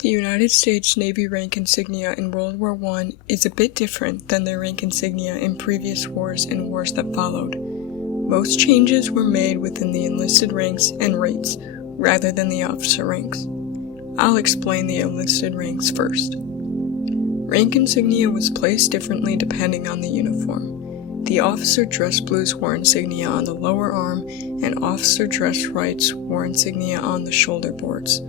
The United States Navy rank insignia in World War I is a bit different than their rank insignia in previous wars and wars that followed. Most changes were made within the enlisted ranks and rates, rather than the officer ranks. I'll explain the enlisted ranks first. Rank insignia was placed differently depending on the uniform. The officer dress blues wore insignia on the lower arm, and officer dress whites wore insignia on the shoulder boards.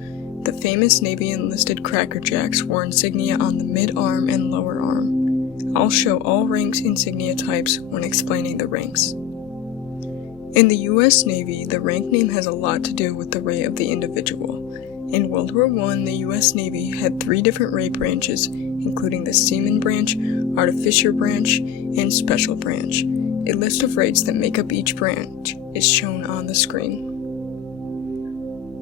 The famous Navy enlisted Cracker Jacks wore insignia on the mid-arm and lower arm. I'll show all ranks insignia types when explaining the ranks. In the U.S. Navy, the rank name has a lot to do with the rate of the individual. In World War I, the U.S. Navy had 3 different rate branches, including the Seaman branch, Artificer branch, and Special branch. A list of rates that make up each branch is shown on the screen.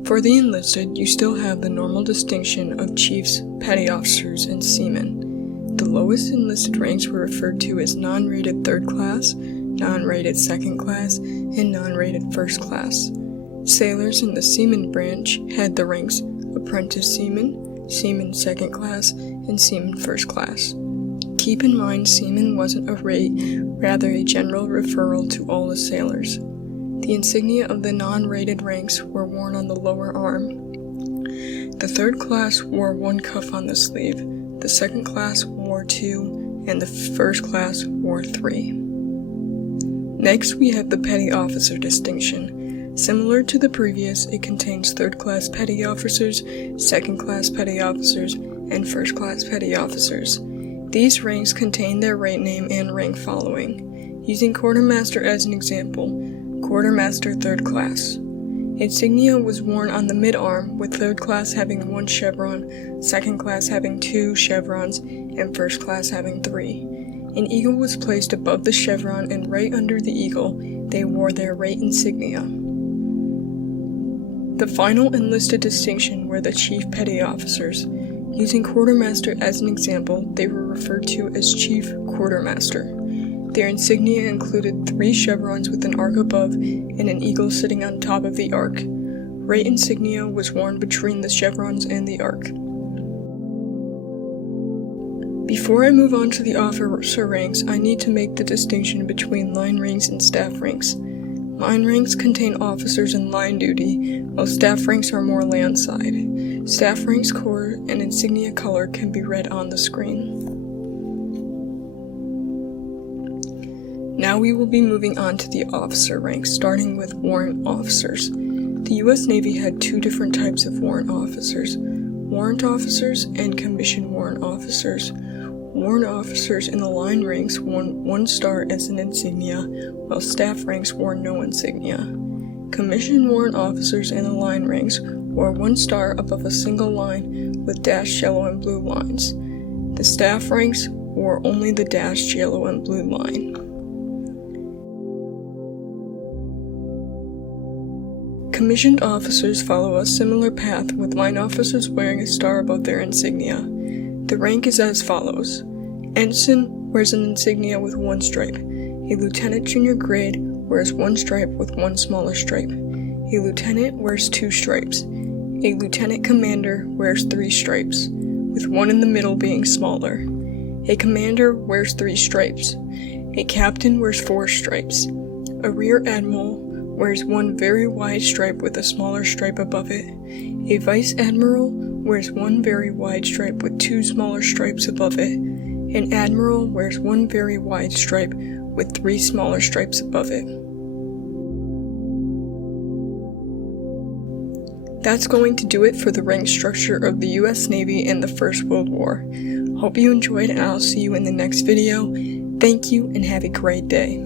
For the enlisted, you still have the normal distinction of chiefs, petty officers, and seamen. The lowest enlisted ranks were referred to as non-rated third class, non-rated second class, and non-rated first class. Sailors in the Seaman branch had the ranks Apprentice Seaman, Seaman Second Class, and Seaman First Class. Keep in mind, Seaman wasn't a rate, rather a general referral to all the sailors. The insignia of the non-rated ranks were worn on the lower arm. The third class wore 1 cuff on the sleeve, the second class wore 2, and the first class wore 3. Next, we have the petty officer distinction. Similar to the previous, it contains third-class petty officers, second-class petty officers, and first-class petty officers. These ranks contain their rate name and rank following. Using quartermaster as an example, Quartermaster Third Class. Insignia was worn on the mid-arm, with third class having 1 chevron, second class having 2 chevrons, and first class having 3. An eagle was placed above the chevron, and right under the eagle, they wore their rate insignia. The final enlisted distinction were the chief petty officers. Using quartermaster as an example, they were referred to as chief quartermaster. Their insignia included 3 chevrons with an arc above and an eagle sitting on top of the arc. Rate insignia was worn between the chevrons and the arc. Before I move on to the officer ranks, I need to make the distinction between line ranks and staff ranks. Line ranks contain officers in line duty, while staff ranks are more landside. Staff ranks corps and insignia color can be read on the screen. Now we will be moving on to the officer ranks, starting with warrant officers. The U.S. Navy had 2 different types of warrant officers, warrant officers and commissioned warrant officers. Warrant officers in the line ranks wore 1 star as an insignia, while staff ranks wore no insignia. Commissioned warrant officers in the line ranks wore 1 star above a single line with dashed yellow and blue lines. The staff ranks wore only the dashed yellow and blue line. Commissioned officers follow a similar path, with line officers wearing a star above their insignia. The rank is as follows. Ensign wears an insignia with 1 stripe. A lieutenant junior grade wears 1 stripe with 1 smaller stripe. A lieutenant wears 2 stripes. A lieutenant commander wears 3 stripes, with 1 in the middle being smaller. A commander wears 3 stripes. A captain wears 4 stripes. A rear admiral wears 1 very wide stripe with a smaller stripe above it. A vice admiral wears 1 very wide stripe with 2 smaller stripes above it. An admiral wears 1 very wide stripe with 3 smaller stripes above it. That's going to do it for the rank structure of the U.S. Navy in the First World War. Hope you enjoyed, and I'll see you in the next video. Thank you and have a great day.